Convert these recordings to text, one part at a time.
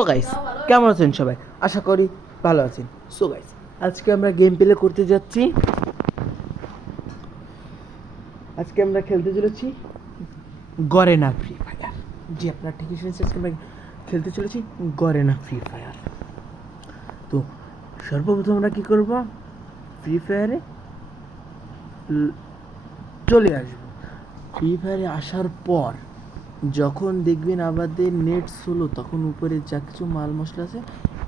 So guys, কেমন আছেন সবাই? আশা করি ভালো আছেন। সো গাইস, আজকে আমরা গেম প্লে করতে যাচ্ছি। আজকে আমরা খেলতে চলেছি গরেনা ফ্রি ফায়ার। জি, আপনারা ঠিকই শুনেছেন, আজকে আমরা খেলতে চলেছি গরেনা ফ্রি ফায়ার। তো সর্বপ্রথম আমরা কী করব, ফ্রি ফায়ারে চলে আসব। ফ্রি ফায়ারে আসার পর যখন দেখবেন আমাদের নেট স্লো, তখন উপরে যা কিছু মাল মশলা আছে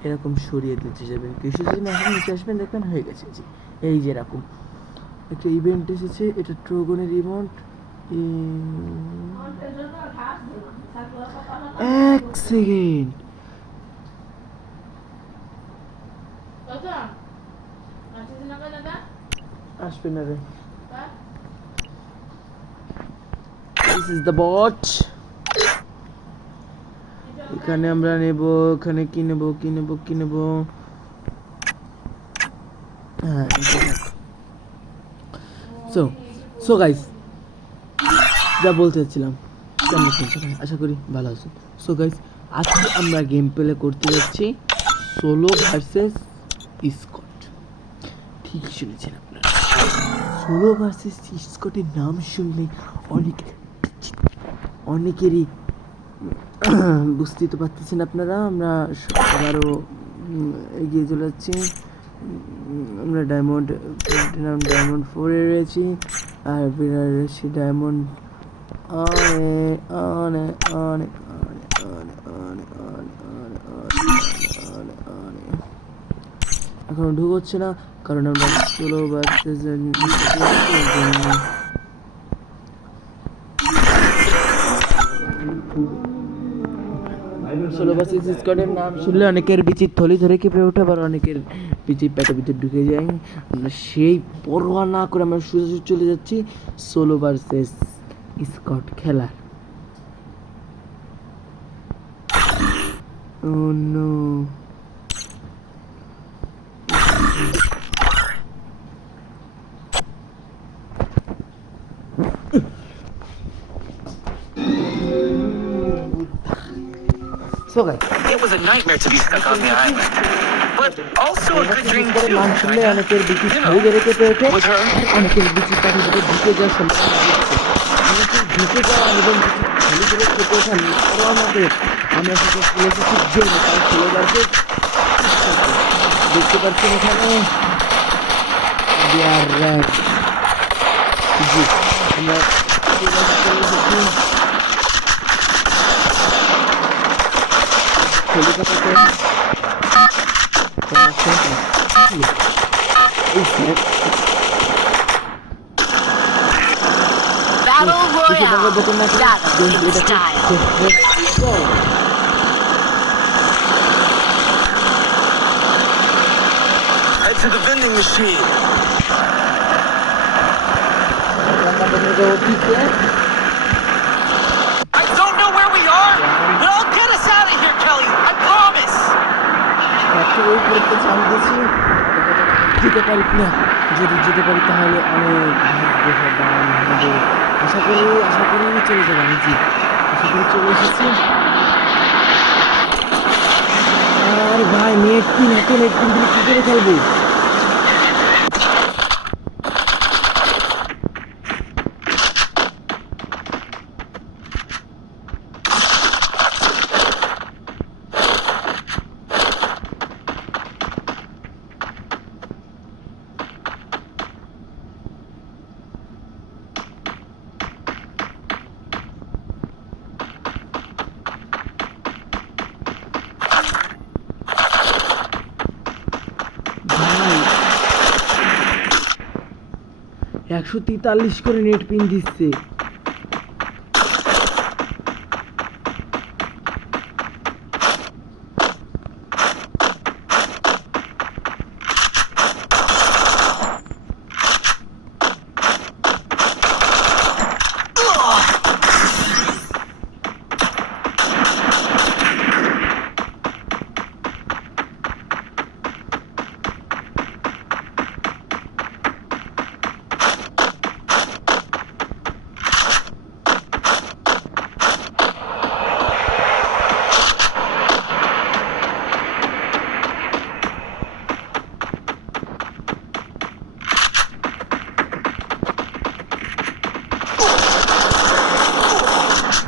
এরকম সরিয়ে দিতে যাবেন। কিছু যদি না এখন নিচে আসবেন, দেখবেন হয়ে গেছে। জি, এই যে এরকম একটা ইভেন্ট এসেছে, এটা ট্রোগনের ইভেন্ট। এক সেকেন্ড, আসবে না রে। দিস ইজ দ্য বট। এখানে আমরা নেব, এখানে কি নেব কি নেব কি নেব, হ্যাঁ। সো গাইস, যা বলতে চাচ্ছিলাম, কেমন চলছে? আশা করি ভালো আছেন। সো গাইস, আজকে আমরা গেম প্লে করতে যাচ্ছি সোলো ভার্সেস স্কট। ঠিকই শুনেছেন আপনারা, সোলো ভার্সেস স্কটের নাম শুনলে অনেকেরই বুঝতেই তো পারতেছেন আপনারা। আমরা আবারও এগিয়ে চলে যাচ্ছি। আমরা ডায়মন্ড 4-এ রয়েছি, আর বিরাট রয়েছি ডায়মন্ড অনেক অনেক অনেক অনেক অনেক অনেক অনেক অনেক অনেক। এখনো ঢুকছে না, কারণ আমরা সোলো ভার্সেস সোলো ভার্সেস স্কোয়াডের নাম শুনলে অনেকের বিচির থলি ধরে কেঁপে ওঠে, আবার অনেকের বিচির পেটের ভিতরে ঢুকে যায়। আমরা সেই পরোয়া না করে আমরা সোজা চলে যাচ্ছি সোলো ভার্সেস স্কট খেলা। Oh no. So guys, it was a nightmare to be stuck on the island, but also a good dream too. নাম শুনলে অনেকের বিচির থলি ধরে কেঁপে ওঠে, অনেকের বিচির পেটের ভিতরে ঢুকে যাওয়ার সম্ভাবনা ঢুকে যাওয়া এবং থলি ধরে কেঁপে ওঠা পরোয়া না করে আমরা সেটা চলে এসেছি গেম। তাই সোলো ভার্সেস দেখতে পাচ্ছেন এখানে জি, আমরা কলকাতাতে Battle Royale. Battle style. Head to the vending machine. I don't know where we are, but I'll get us out of here, Kelly. I promise. যেতে পারি না, যদি যেতে পারি তাহলে অনেক ভাগ্যবান হবে। আশা করি চলে যাবো। আমি জি, আশা করি চলে এসেছি। আর ভাই, নেট পিন দিলে কী করে খেলবো? ভাই 143 করে নেট পিন দিচ্ছে।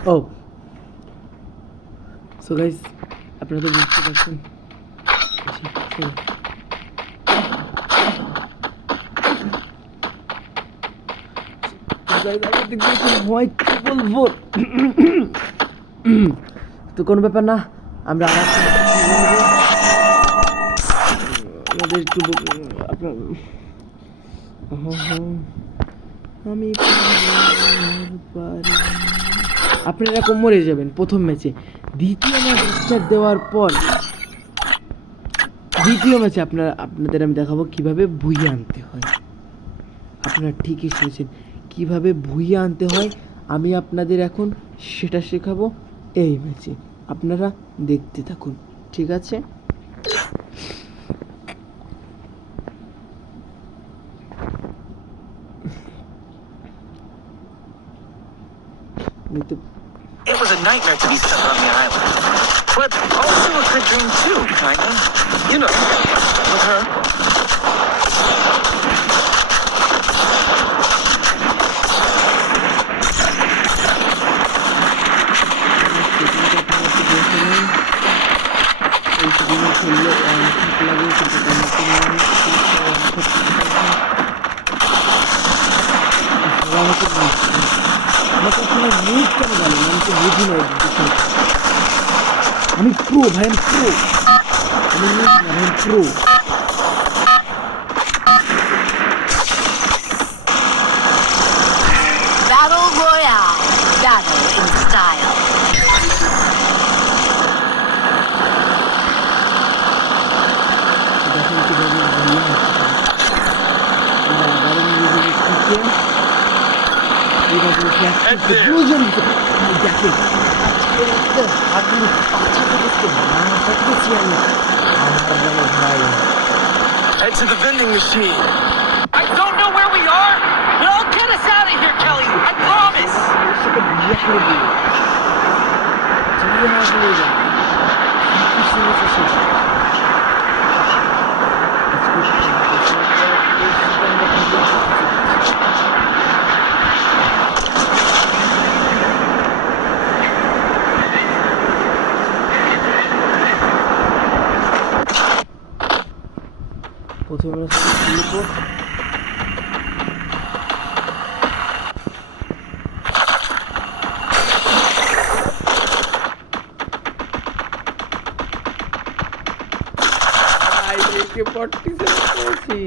ও সো গাইস আপনারা তো বুঝতে পারছেন বলবো তো কোনো ব্যাপার না আমরা আমাদের একটু আপনার আমি আপনারা এরকম মরে যাবেন প্রথম ম্যাচে দ্বিতীয় ম্যাচ স্টার্ট দেওয়ার পর দ্বিতীয় ম্যাচে আপনাদের আমি দেখাবো কিভাবে ভুইয়া আনতে হয় আপনারা ঠিকই শুনেছেন কিভাবে ভুইয়া আনতে হয় আমি আপনাদের এখন সেটা শেখাবো এই ম্যাচে আপনারা দেখতে থাকুন ঠিক আছে It was a nightmare to be stuck on the island. But also a good dream too, kinda. You know, with her. আমি প্রো ভাই আমি pro Battle Royale. Battle in style. Head to the vending machine. I don't know where we are, but I'll get us out of here, Kelly. I promise. প্রথমে একে 47 করেছি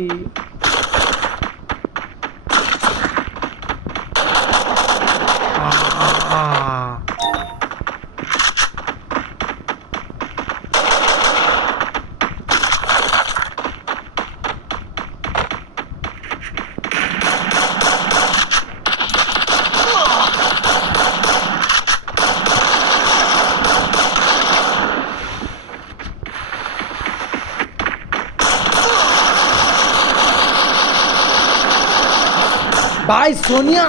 ভাই সোনিয়া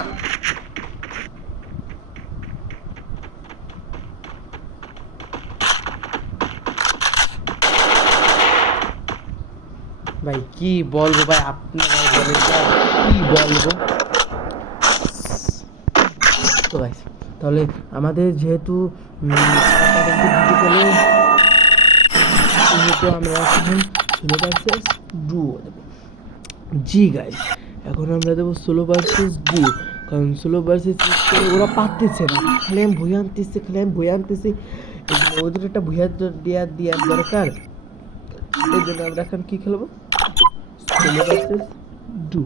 ভাই কি বলবো ভাই আপনারা বলেন কি বলবো তো ভাই তাহলে আমাদের যেহেতু আমরা জি গাইস এখন আমরা দেবো সোলো ভার্সেস ডিউ কারণ সোলো ভার্সেস করে ওরা পারতেছে না খালি আমি ভুয়া আনতেছি ওদের একটা ভুয়া দেওয়ার দরকার এই জন্য আমরা এখন কি খেলবো solo versus do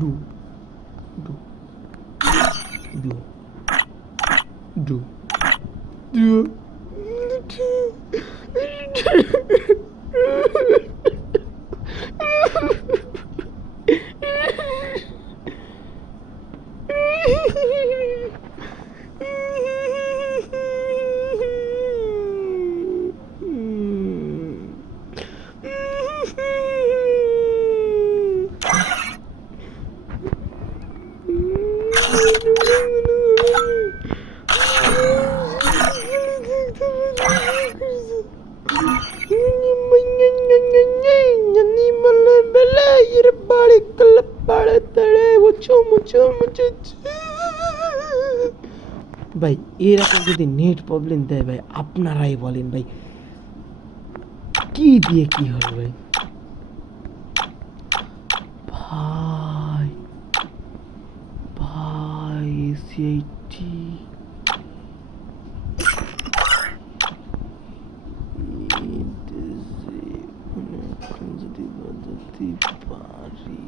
do do do do do ভাই এরকম যদি নেট প্রবলেম দেয় ভাই আপনারাই বলেন ভাই কি দিয়ে কি হবে ভাই ভাই সেইটি যদি বাজাতে পারি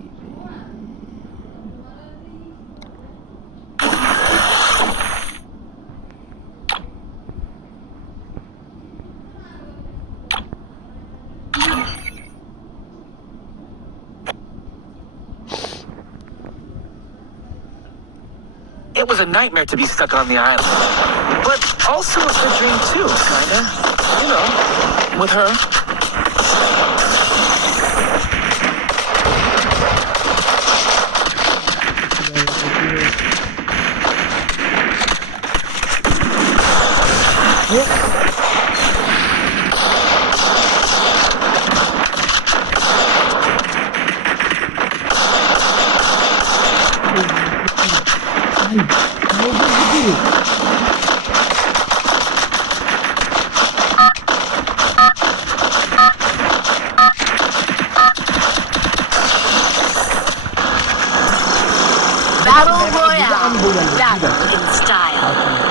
It was a nightmare to be stuck on the island. But also a good dream too, kinda. You know, with her. Battle Royale. Battle in style.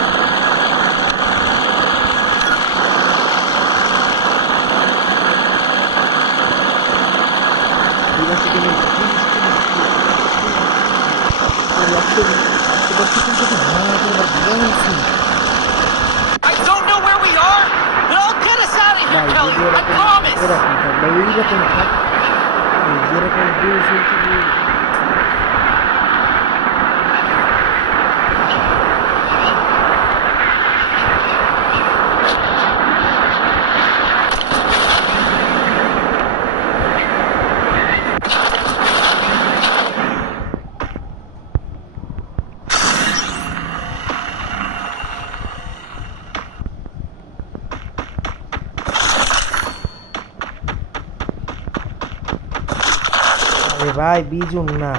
I don't know where we are, but I'll get us out of here, Kelly. I promise. ভাই বিজুন না